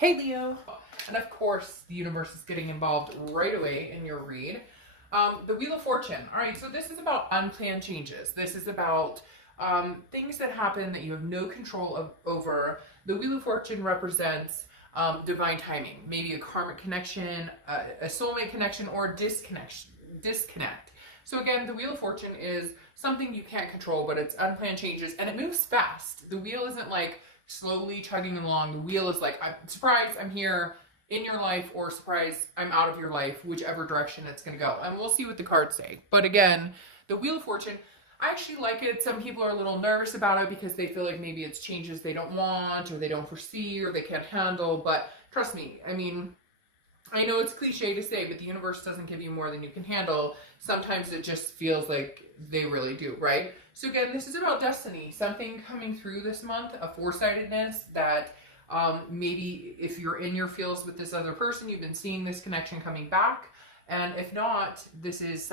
Hey Leo! And of course, the universe is getting involved right away in your read. The Wheel of Fortune. All right, so this is about unplanned changes. This is about things that happen that you have no control over. The Wheel of Fortune represents divine timing, maybe a karmic connection, a soulmate connection, or disconnect. So again, the Wheel of Fortune is something you can't control, but it's unplanned changes, and it moves fast. The wheel isn't like slowly chugging along. The wheel is like, I'm surprised I'm here in your life, or surprise I'm out of your life, whichever direction it's going to go. And we'll see what the cards say. But again, the Wheel of Fortune, I actually like it. Some people are a little nervous about it because they feel like maybe it's changes they don't want, or they don't foresee, or they can't handle. But trust me, I mean, I know it's cliche to say, but the universe doesn't give you more than you can handle. Sometimes it just feels like they really do, right? So again, this is about destiny, something coming through this month, a foresightedness that maybe if you're in your feels with this other person, you've been seeing this connection coming back. And if not, this is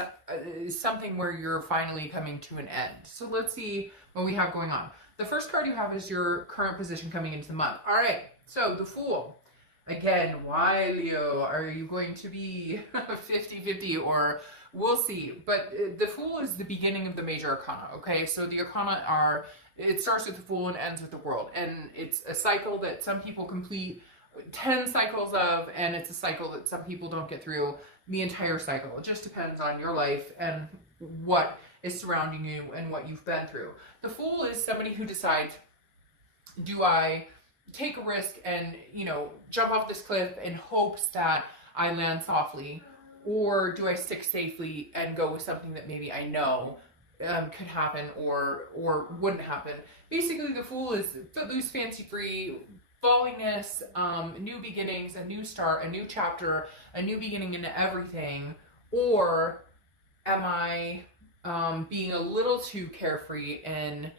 something where you're finally coming to an end. So let's see what we have going on. The first card you have is your current position coming into the month. All right, so the Fool. Again, why, Leo? Are you going to be 50-50, or we'll see. But the Fool is the beginning of the major arcana, okay? So the arcana are, it starts with the Fool and ends with the World. And it's a cycle that some people complete 10 cycles of, and it's a cycle that some people don't get through the entire cycle. It just depends on your life and what is surrounding you and what you've been through. The Fool is somebody who decides, do I take a risk and, jump off this cliff in hopes that I land softly, or do I stick safely and go with something that maybe I know could happen or wouldn't happen? Basically, the Fool is footloose, fancy-free, fallingness, new beginnings, a new start, a new chapter, a new beginning into everything. Or am I being a little too carefree and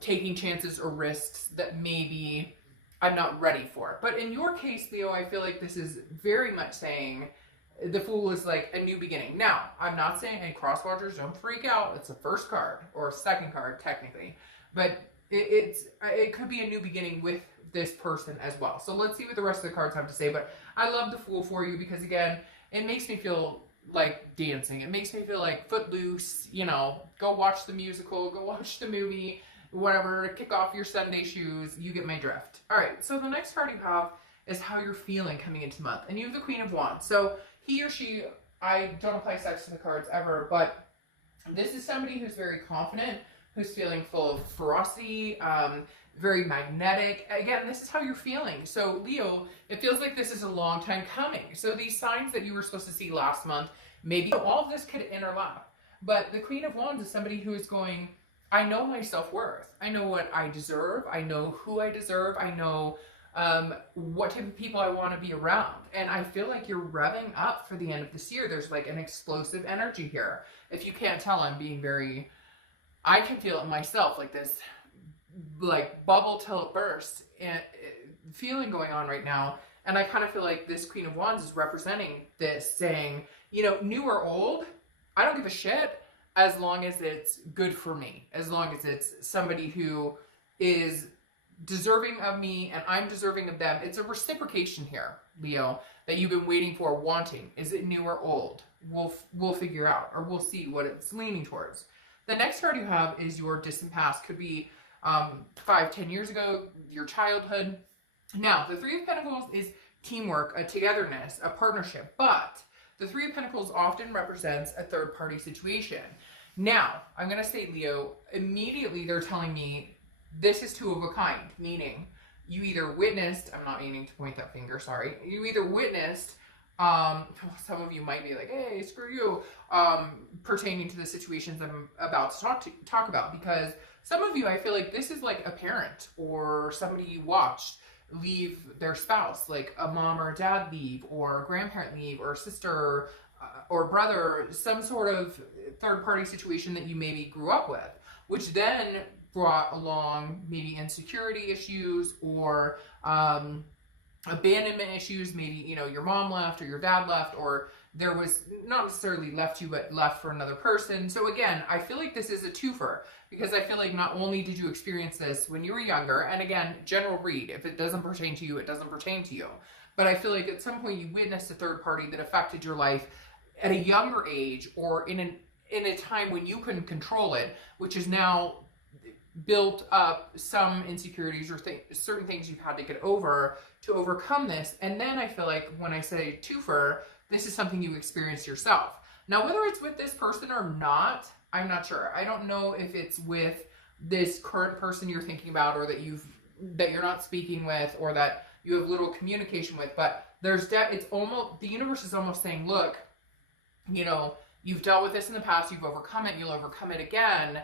taking chances or risks that maybe I'm not ready for? But in your case, Leo, I feel like this is very much saying the Fool is like a new beginning. Now, I'm not saying, and cross-watchers, don't freak out, it's the first card, or second card, technically. But it could be a new beginning with this person as well. So let's see what the rest of the cards have to say. But I love the Fool for you because, again, it makes me feel like dancing. It makes me feel like footloose, go watch the musical, go watch the movie, whatever, kick off your Sunday shoes. You get my drift. All right, so the next card you have is how you're feeling coming into the month. And you have the Queen of Wands. So he or she, I don't apply sex to the cards ever, but this is somebody who's very confident, who's feeling full of ferocity, very magnetic. Again, this is how you're feeling. So Leo, it feels like this is a long time coming. So these signs that you were supposed to see last month, maybe all of this could interlap. But the Queen of Wands is somebody who is going, I know my self-worth. I know what I deserve. I know who I deserve. I know what type of people I want to be around. And I feel like you're revving up for the end of this year. There's like an explosive energy here. If you can't tell, I'm being very, I can feel it myself, like this, like bubble till it bursts, and feeling going on right now. And I kind of feel like this Queen of Wands is representing this, saying, new or old, I don't give a shit as long as it's good for me, as long as it's somebody who is deserving of me and I'm deserving of them. It's a reciprocation here, Leo, that you've been waiting for, wanting. Is it new or old? We'll figure out, or we'll see what it's leaning towards. The next card you have is your distant past. Could be 5-10 years ago, your childhood. Now, the Three of Pentacles is teamwork, a togetherness, a partnership, but the Three of Pentacles often represents a third-party situation. Now, I'm going to say, Leo, immediately they're telling me this is two of a kind, meaning you either witnessed, I'm not meaning to point that finger, sorry, you either witnessed, some of you might be like, hey, screw you, pertaining to the situations I'm about to talk about, because some of you, I feel like this is like a parent or somebody you watched leave their spouse, like a mom or a dad leave, or a grandparent leave, or a sister or brother, some sort of third-party situation that you maybe grew up with, which then brought along maybe insecurity issues or abandonment issues. Maybe, your mom left or your dad left, or there was not necessarily left you, but left for another person. So again, I feel like this is a twofer, because I feel like not only did you experience this when you were younger, and again, general read, if it doesn't pertain to you, it doesn't pertain to you. But I feel like at some point you witnessed a third party that affected your life at a younger age, or in a time when you couldn't control it, which is now built up some insecurities or certain things you've had to get over to overcome this. And then I feel like when I say twofer, this is something you experience yourself. Now, whether it's with this person or not, I'm not sure. I don't know if it's with this current person you're thinking about, or that you're not speaking with, or that you have little communication with. But it's almost, the universe is almost saying, look, you know, you've dealt with this in the past, you've overcome it, you'll overcome it again.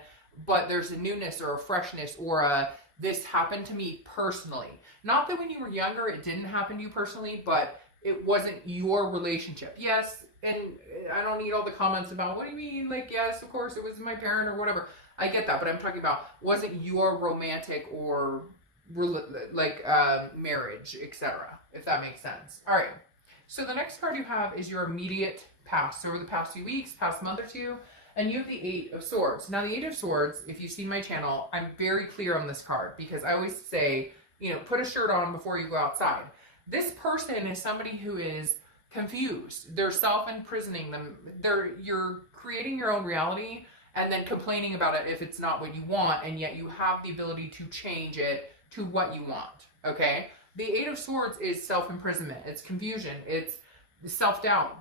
But there's a newness or a freshness, or this happened to me personally. Not that when you were younger it didn't happen to you personally, but it wasn't your relationship. Yes, and I don't need all the comments about, what do you mean? Like, yes, of course, it was my parent or whatever. I get that, but I'm talking about, wasn't your romantic or like marriage, etc., if that makes sense. All right, so the next card you have is your immediate past. So over the past few weeks, past month or two, and you have the Eight of Swords. Now, the Eight of Swords, if you see my channel, I'm very clear on this card, because I always say, you know, put a shirt on before you go outside. This person is somebody who is confused. They're self-imprisoning them. You're creating your own reality and then complaining about it if it's not what you want, and yet you have the ability to change it to what you want, okay? The Eight of Swords is self-imprisonment. It's confusion. It's self-doubt.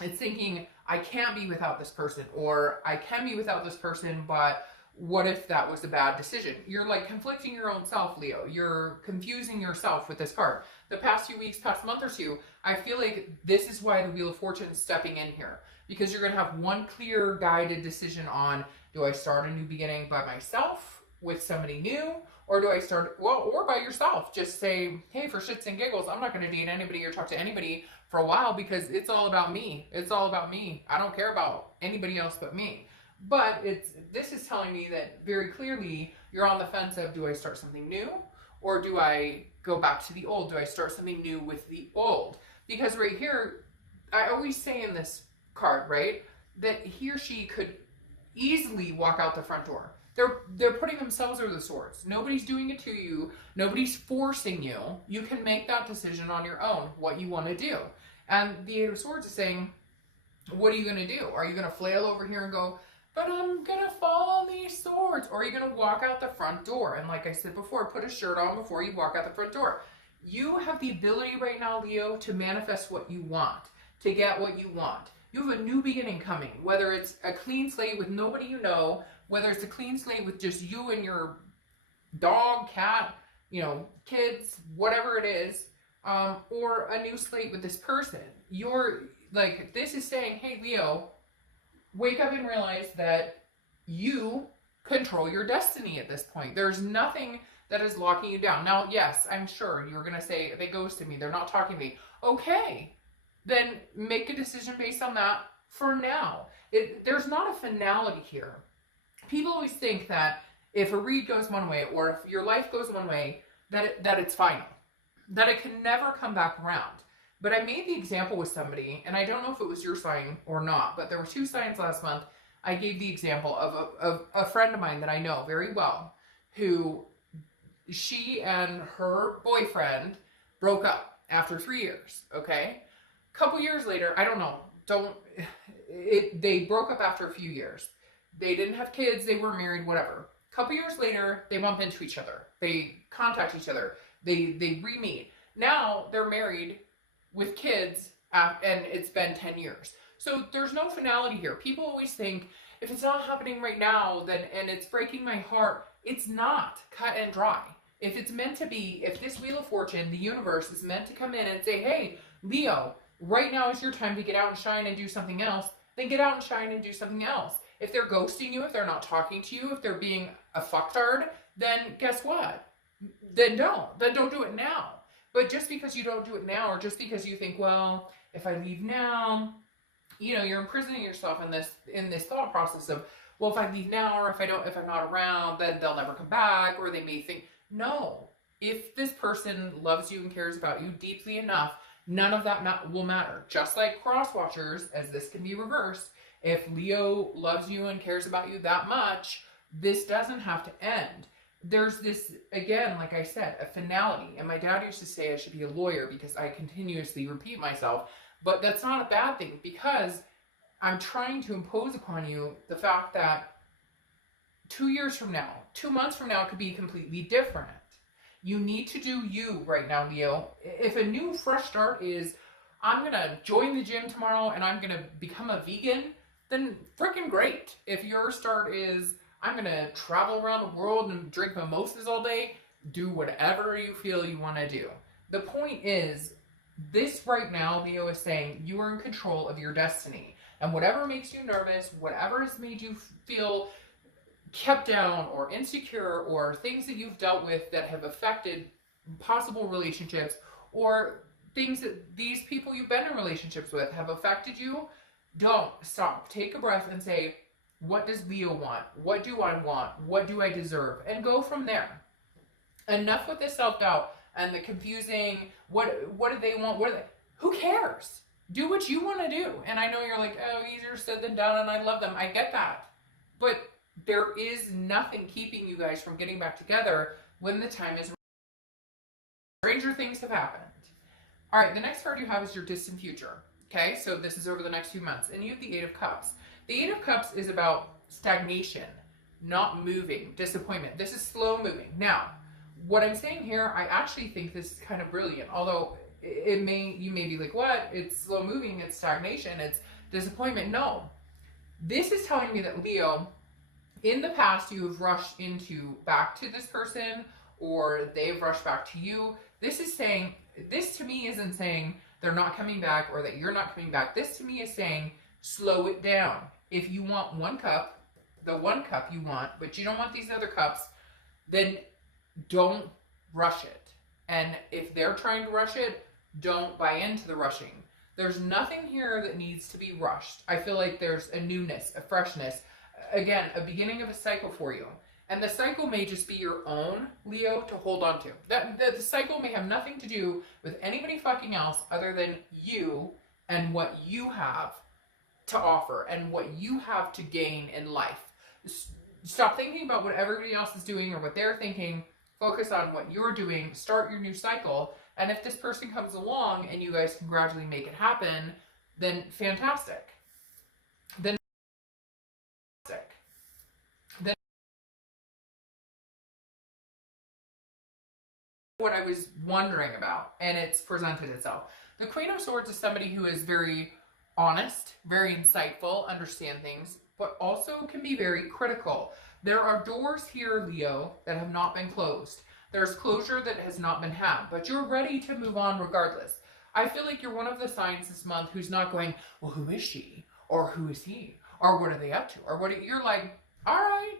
It's thinking, I can't be without this person, or I can be without this person, but what if that was a bad decision? You're like conflicting your own self, Leo. You're confusing yourself with this card. The past few weeks, past month or two, I feel like this is why the Wheel of Fortune is stepping in here, because you're going to have one clear guided decision on, do I start a new beginning by myself with somebody new, or do I start, well, or by yourself? Just say, hey, for shits and giggles, I'm not going to date anybody or talk to anybody for a while, because it's all about me. It's all about me. I don't care about anybody else but me. But this is telling me that very clearly you're on the fence of, do I start something new, or do I go back to the old? Do I start something new with the old? Because right here, I always say in this card, right, that he or she could easily walk out the front door. They're putting themselves over the swords. Nobody's doing it to you. Nobody's forcing you. You can make that decision on your own, what you want to do. And the Eight of Swords is saying, what are you going to do? Are you going to flail over here and go, but I'm going to fall on these swords? Or are you going to walk out the front door? And like I said before, put a shirt on before you walk out the front door. You have the ability right now, Leo, to manifest what you want, to get what you want. You have a new beginning coming, whether it's a clean slate with nobody you know, whether it's a clean slate with just you and your dog, cat, you know, kids, whatever it is, or a new slate with this person. You're like, this is saying, hey, Leo, wake up and realize that you control your destiny at this point. There's nothing that is locking you down. Now, yes, I'm sure you're going to say, they ghosted me, they're not talking to me. Okay, then make a decision based on that for now. There's not a finality here. People always think that if a read goes one way, or if your life goes one way, that it's final, that it can never come back around. But I made the example with somebody, and I don't know if it was your sign or not, but there were 2 signs last month. I gave the example of a friend of mine that I know very well, who she and her boyfriend broke up after 3 years, okay? A couple years later, I don't know, they broke up after a few years. They didn't have kids, they were married, whatever. A couple years later, they bump into each other. They contact each other. They re-meet. Now they're married with kids, and it's been 10 years. So there's no finality here. People always think, if it's not happening right now, then, and it's breaking my heart, it's not cut and dry. If it's meant to be, if this Wheel of Fortune, the universe, is meant to come in and say, hey, Leo, right now is your time to get out and shine and do something else, then get out and shine and do something else. If they're ghosting you, if they're not talking to you, if they're being a fucktard, then guess what? Then don't do it now. But just because you don't do it now, or just because you think, well, if I leave now, you know, you're imprisoning yourself in this thought process of, well, if I leave now, or if I'm not around, then they'll never come back, or they may think, no. If this person loves you and cares about you deeply enough None of that will matter. Just like cross watchers, as this can be reversed, if Leo loves you and cares about you that much, this doesn't have to end. There's this, again, like I said, a finality. And my dad used to say I should be a lawyer because I continuously repeat myself. But that's not a bad thing, because I'm trying to impose upon you the fact that 2 years from now, 2 months from now, could be completely different. You need to do you right now, Leo. If a new fresh start is, I'm going to join the gym tomorrow and I'm going to become a vegan, then freaking great. If your start is, I'm going to travel around the world and drink mimosas all day, do whatever you feel you want to do. The point is, this right now, Leo is saying you are in control of your destiny. And whatever makes you nervous, whatever has made you feel kept down or insecure, or things that you've dealt with that have affected possible relationships, or things that these people you've been in relationships with have affected you, don't stop. Take a breath and say, what does Leo want? What do I want? What do I deserve? And go from there. Enough with the self-doubt and the confusing, what do they want? Who cares? Do what you want to do. And I know you're like, oh, easier said than done, and I love them. I get that. But there is nothing keeping you guys from getting back together when the time is right. Stranger things have happened. All right, the next card you have is your distant future. Okay, so this is over the next few months. And you have the Eight of Cups. The Eight of Cups is about stagnation, not moving, disappointment. This is slow moving. Now, what I'm saying here, I actually think this is kind of brilliant. Although you may be like, what? It's slow moving, it's stagnation, it's disappointment. No. This is telling me that, Leo, in the past, you have rushed back to this person, or they've rushed back to you. This to me isn't saying they're not coming back or that you're not coming back. This to me is saying, slow it down. If you want one cup, the one cup you want, but you don't want these other cups, then don't rush it. And if they're trying to rush it, don't buy into the rushing. There's nothing here that needs to be rushed. I feel like there's a newness, a freshness, again, a beginning of a cycle for you. And the cycle may just be your own, Leo, to hold on to. The cycle may have nothing to do with anybody fucking else other than you and what you have to offer and what you have to gain in life. Stop thinking about what everybody else is doing or what they're thinking. Focus on what you're doing. Start your new cycle. And if this person comes along and you guys can gradually make it happen, then fantastic. Then what I was wondering about, and it's presented itself. The Queen of Swords is somebody who is very honest, very insightful, understand things, but also can be very critical. There are doors here, Leo, that have not been closed. There's closure that has not been had, but you're ready to move on regardless. I feel like you're one of the signs this month who's not going, well, who is she? Or who is he? Or what are they up to? Or you're like, all right,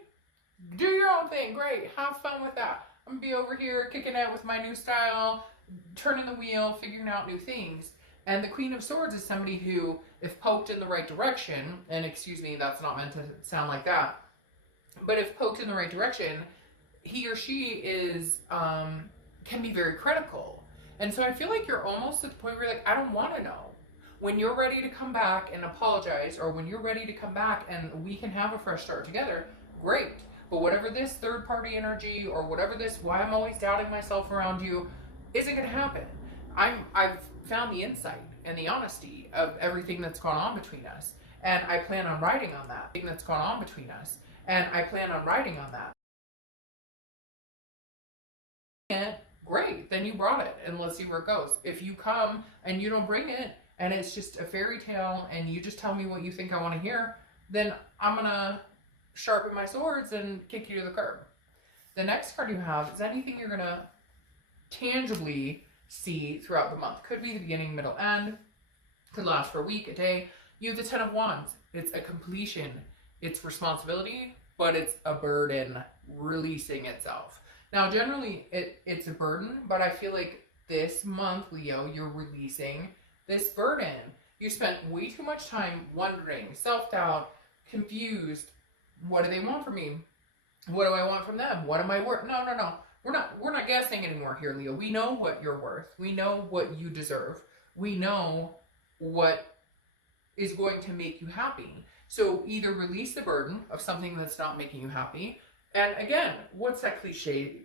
do your own thing. Great. Have fun with that. I'm going to be over here kicking out with my new style, turning the wheel, figuring out new things. And the Queen of Swords is somebody who, if poked in the right direction, and excuse me, that's not meant to sound like that, but if poked in the right direction, he or she is, can be very critical. And so I feel like you're almost at the point where you're like, I don't want to know. When you're ready to come back and apologize, or when you're ready to come back and we can have a fresh start together, great. But whatever this third party energy, or whatever this, why I'm always doubting myself around you, isn't going to happen. I've found the insight and the honesty of everything that's gone on between us. And I plan on writing on that. Thing that's gone on between us. And I plan on writing on that. And great, then you brought it, and let's see where it goes. If you come and you don't bring it, and it's just a fairy tale, and you just tell me what you think I want to hear, then I'm going to sharpen my swords and kick you to the curb. The next card you have is anything you're going to tangibly see throughout the month. Could be the beginning, middle, end. Could last for a week, a day. You have the Ten of Wands. It's a completion. It's responsibility, but it's a burden releasing itself. Now, generally, it's a burden, but I feel like this month, Leo, you're releasing this burden. You spent way too much time wondering, self-doubt, confused. What do they want from me? What do I want from them? What am I worth? No. We're not guessing anymore here, Leo. We know what you're worth. We know what you deserve. We know what is going to make you happy. So either release the burden of something that's not making you happy. And again, what's that cliche?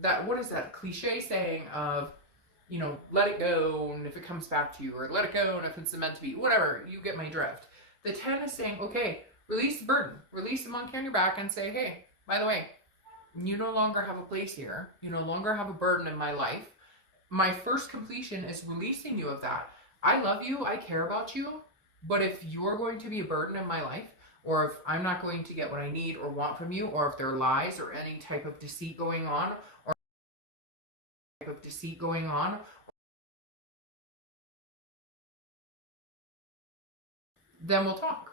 What is that cliche saying of, let it go and if it comes back to you, or let it go and if it's meant to be, whatever, you get my drift. The 10 is saying, okay, release the burden, release the monkey on your back and say, hey, by the way, you no longer have a place here. You no longer have a burden in my life. My first completion is releasing you of that. I love you, I care about you, but if you're going to be a burden in my life, or if I'm not going to get what I need or want from you, or if there are lies or any type of deceit going on, then we'll talk.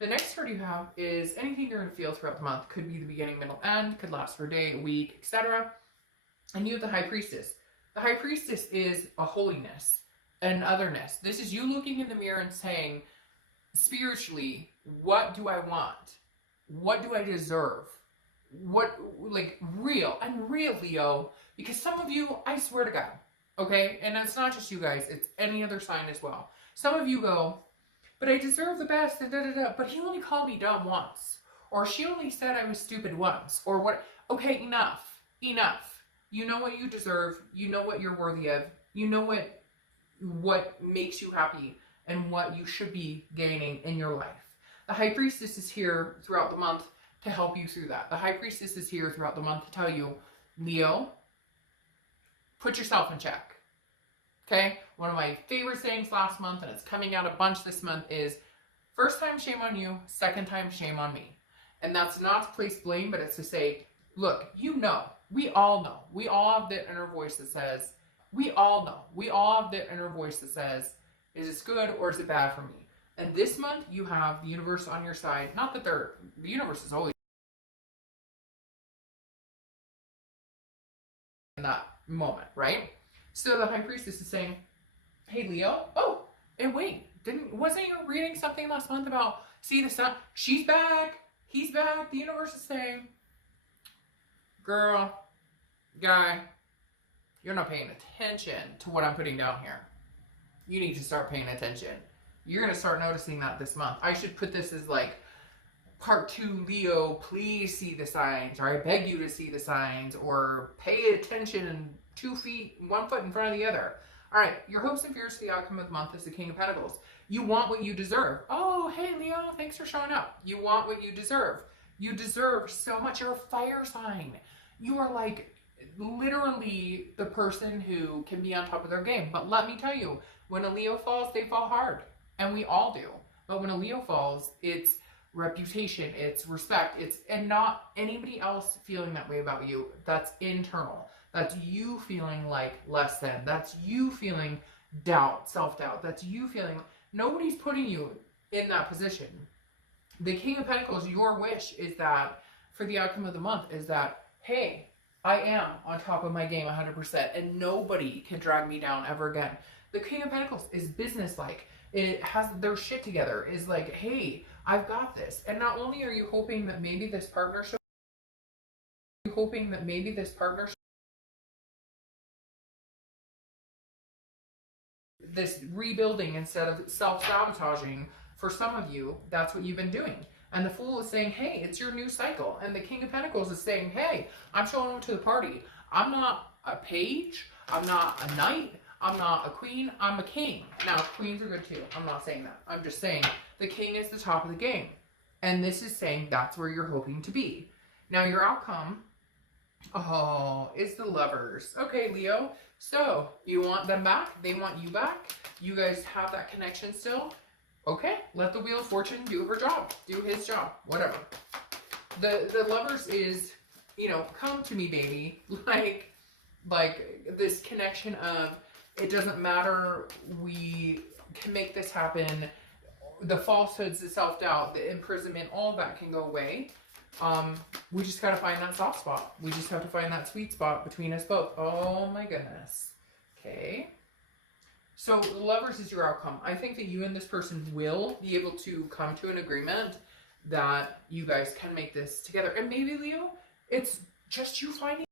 The next card you have is anything you're going to feel throughout the month. Could be the beginning, middle, end, could last for a day, a week, etc. And you have the High Priestess. The High Priestess is a holiness, an otherness. This is you looking in the mirror and saying, spiritually, what do I want? What do I deserve? What, real Leo, because some of you, I swear to God, okay, and it's not just you guys, it's any other sign as well. Some of you go, but I deserve the best, but he only called me dumb once, or she only said I was stupid once, or what. Okay, enough. You know what you deserve, you know what you're worthy of, you know what makes you happy, and what you should be gaining in your life. The High Priestess is here throughout the month to help you through that. The High Priestess is here throughout the month to tell you, Leo, put yourself in check. Okay? One of my favorite sayings last month, and it's coming out a bunch this month, is first time shame on you, second time shame on me. And that's not to place blame, but it's to say, look, we all have the inner voice that says, is this good or is it bad for me? And this month you have the universe on your side. Not that the universe is always in that moment, right? So the High Priestess is saying, hey Leo, oh, and wait, wasn't you reading something last month about, see the sun, she's back, he's back, the universe is saying, girl, guy, you're not paying attention to what I'm putting down here. You need to start paying attention. You're going to start noticing that this month. I should put this as like part 2, Leo, please see the signs, or I beg you to see the signs, or pay attention 2 feet, 1 foot in front of the other. All right, your hopes and fears for the outcome of the month is the King of Pentacles. You want what you deserve. Oh, hey, Leo, thanks for showing up. You want what you deserve. You deserve so much. You're a fire sign. You are like literally the person who can be on top of their game. But let me tell you, when a Leo falls, they fall hard. And we all do. But when a Leo falls, it's reputation, it's respect, and not anybody else feeling that way about you. That's internal. That's you feeling like less than. That's you feeling doubt, self-doubt. That's you feeling, nobody's putting you in that position. The King of Pentacles, your wish is that, for the outcome of the month, is that, hey, I am on top of my game 100%, and nobody can drag me down ever again. The King of Pentacles is businesslike. It has their shit together, is like, hey, I've got this. And not only are you hoping that maybe this partnership, this rebuilding instead of self-sabotaging, for some of you, that's what you've been doing. And the Fool is saying, hey, it's your new cycle. And the King of Pentacles is saying, hey, I'm showing up to the party. I'm not a page. I'm not a knight. I'm not a queen, I'm a king. Now, queens are good too. I'm not saying that. I'm just saying the king is the top of the game. And this is saying that's where you're hoping to be. Now, your outcome, is the Lovers. Okay, Leo. So, you want them back? They want you back? You guys have that connection still? Okay, let the Wheel of Fortune do her job. Do his job. Whatever. The Lovers is, come to me, baby. Like this connection of, it doesn't matter, we can make this happen. The falsehoods, the self-doubt, the imprisonment, all of that can go away. We just got to find that soft spot. We just have to find that sweet spot between us both. Oh my goodness. Okay. So the Lovers is your outcome. I think that you and this person will be able to come to an agreement that you guys can make this together. And maybe, Leo, it's just you finding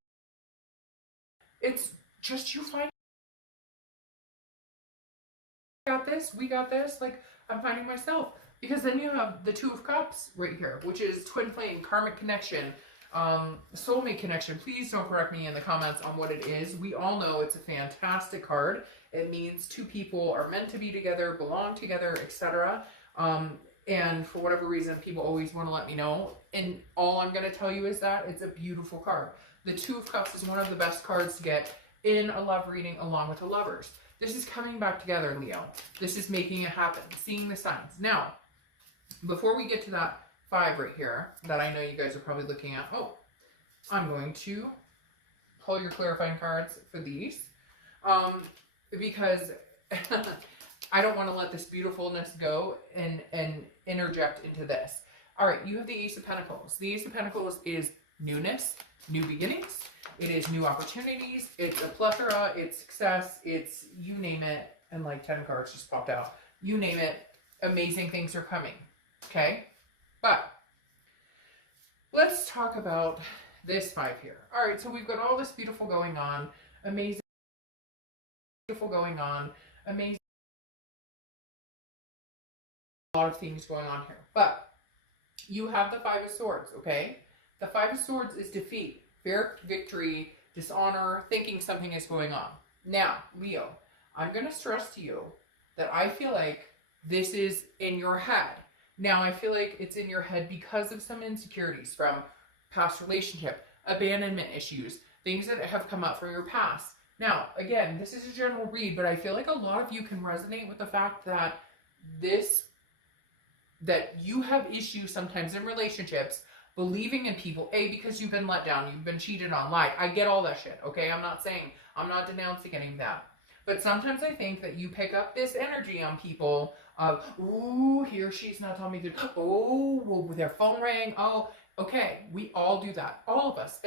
got this, we got this. Like, I'm finding myself. Because then you have the Two of Cups right here, which is twin flame, karmic connection, soulmate connection. Please don't correct me in the comments on what it is. We all know it's a fantastic card. It means two people are meant to be together, belong together, etc. And for whatever reason, people always want to let me know. And all I'm going to tell you is that it's a beautiful card. The Two of Cups is one of the best cards to get in a love reading along with the lovers. This is coming back together, Leo. This is making it happen, seeing the signs. Now, before we get to that 5 right here, that I know you guys are probably looking at, I'm going to pull your clarifying cards for these, because I don't want to let this beautifulness go and interject into this. All right, you have the Ace of Pentacles. The Ace of Pentacles is newness, new beginnings. It is new opportunities. It's a plethora. It's success. It's you name it. And like 10 cards just popped out. You name it. Amazing things are coming. Okay? But let's talk about this 5 here. All right, so we've got all this beautiful going on. Amazing. Beautiful going on. Amazing. A lot of things going on here. But you have the 5 of Swords, okay? The 5 of Swords is defeat, fear, victory, dishonor, thinking something is going on. Now, Leo, I'm going to stress to you that I feel like this is in your head. Now, I feel like it's in your head because of some insecurities from past relationship, abandonment issues, things that have come up from your past. Now, again, this is a general read, but I feel like a lot of you can resonate with the fact that that you have issues sometimes in relationships, believing in people, because you've been let down, you've been cheated on, lied. I get all that shit, okay? I'm not denouncing any of that. But sometimes I think that you pick up this energy on people of, ooh, he or she's not telling me the, oh, well, their phone rang, oh, okay, we all do that, all of us.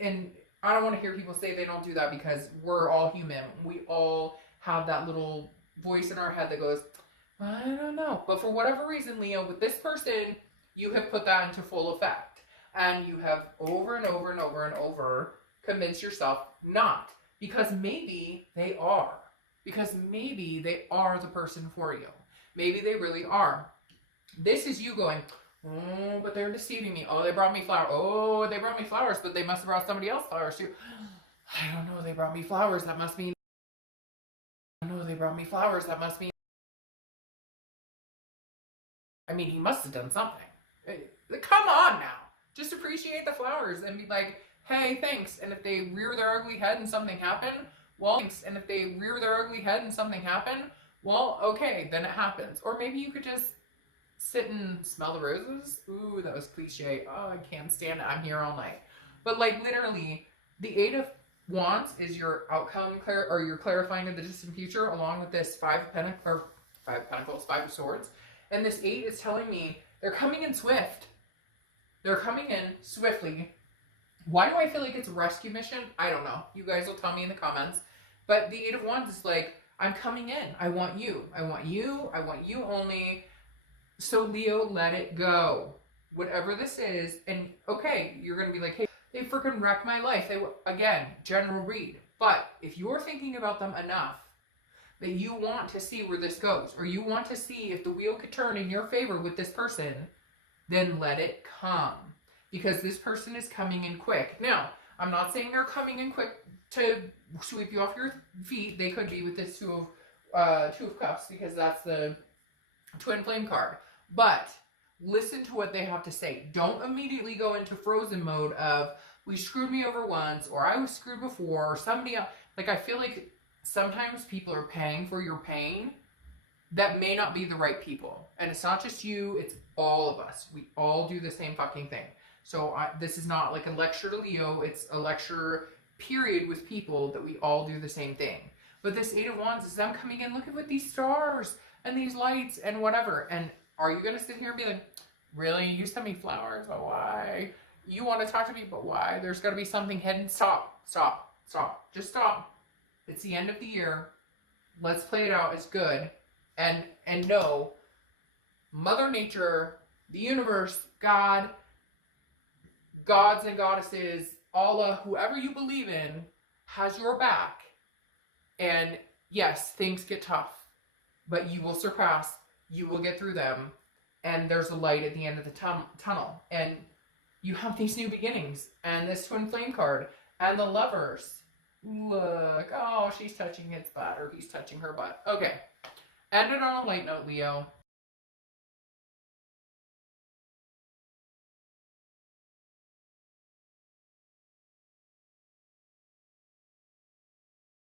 And I don't want to hear people say they don't do that because we're all human. We all have that little voice in our head that goes, I don't know. But for whatever reason, Leo, with this person, you have put that into full effect. And you have over and over and over and over convinced yourself not. Because maybe they are. Because maybe they are the person for you. Maybe they really are. This is you going, oh, but they're deceiving me. Oh, they brought me flowers. Oh, they brought me flowers, but they must have brought somebody else flowers too. I don't know. They brought me flowers. That must mean. I don't know. They brought me flowers. That must mean. I mean, he must have done something. Come on now. Just appreciate the flowers and be like, hey, thanks. And if they rear their ugly head and something happened, well, thanks. And if they rear their ugly head and something happened, well, okay, then it happens. Or maybe you could just sit and smell the roses. Ooh, that was cliche. Oh, I can't stand it. I'm here all night. But like literally, the 8 of Wands is your outcome or your clarifying of the distant future, along with this 5 of Pentacles, 5 of Swords. And this 8 is telling me they're coming in swift. They're coming in swiftly. Why do I feel like it's a rescue mission? I don't know. You guys will tell me in the comments. But the 8 of Wands is like, I'm coming in. I want you. I want you. I want you only. So Leo, let it go. Whatever this is. And okay, you're going to be like, hey, they freaking wrecked my life. Again, general read. But if you're thinking about them enough that you want to see where this goes, or you want to see if the wheel could turn in your favor with this person, then let it come. Because this person is coming in quick. Now, I'm not saying they're coming in quick to sweep you off your feet. They could be with this Two of Cups, because that's the twin flame card. But listen to what they have to say. Don't immediately go into frozen mode of, we screwed me over once, or I was screwed before, or somebody else. Like, I feel like sometimes people are paying for your pain that may not be the right people. And it's not just you, it's all of us. We all do the same fucking thing. So this is not like a lecture to Leo. It's a lecture, period, with people that we all do the same thing. But this 8 of Wands is them coming in, looking with these stars and these lights and whatever. And are you going to sit here and be like, really? You sent me flowers, but why? You want to talk to me, but why? There's got to be something hidden. Stop, stop, stop. Just stop. It's the end of the year. Let's play it out as good. And know, Mother Nature, the universe, God, gods and goddesses, Allah, whoever you believe in, has your back. And yes, things get tough. but you will surpass, you will get through them, and there's a light at the end of the tunnel, and you have these new beginnings, and this twin flame card, and the lovers. Look, oh, she's touching his butt, or he's touching her butt. Okay, end it on a light note, Leo.